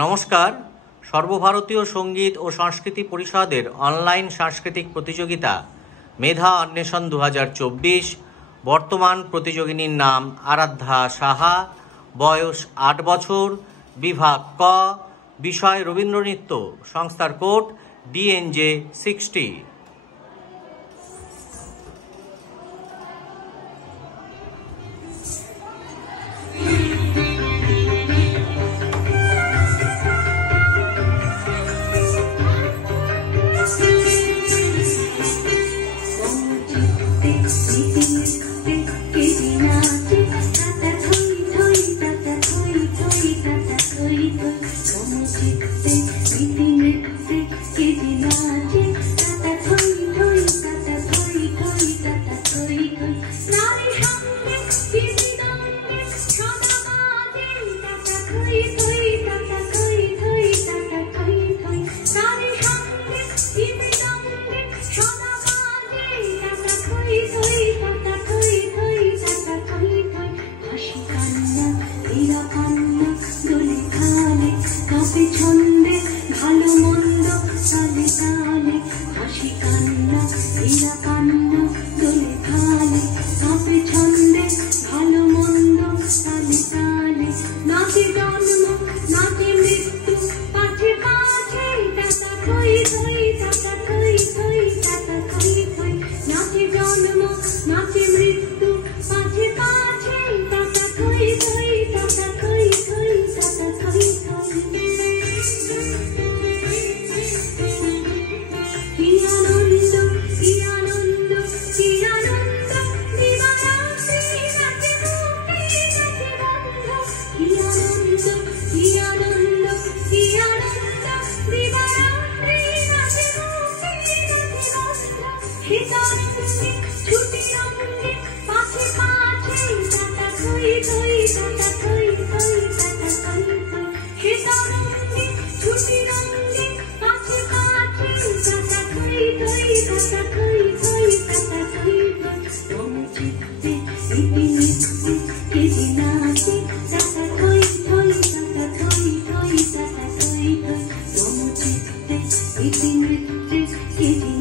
নমস্কার। সর্বভারতীয় সঙ্গীত ও সংস্কৃতি পরিষদের অনলাইন সাংস্কৃতিক প্রতিযোগিতা মেধা অন্বেষণ 2024। বর্তমান প্রতিযোগিনীর নাম আরাধ্যা সাহা, বয়স 8 বছর, বিভাগ ক, বিষয় রবীন্দ্রনৃত্য, সংস্থার কোড DNJ 60। It's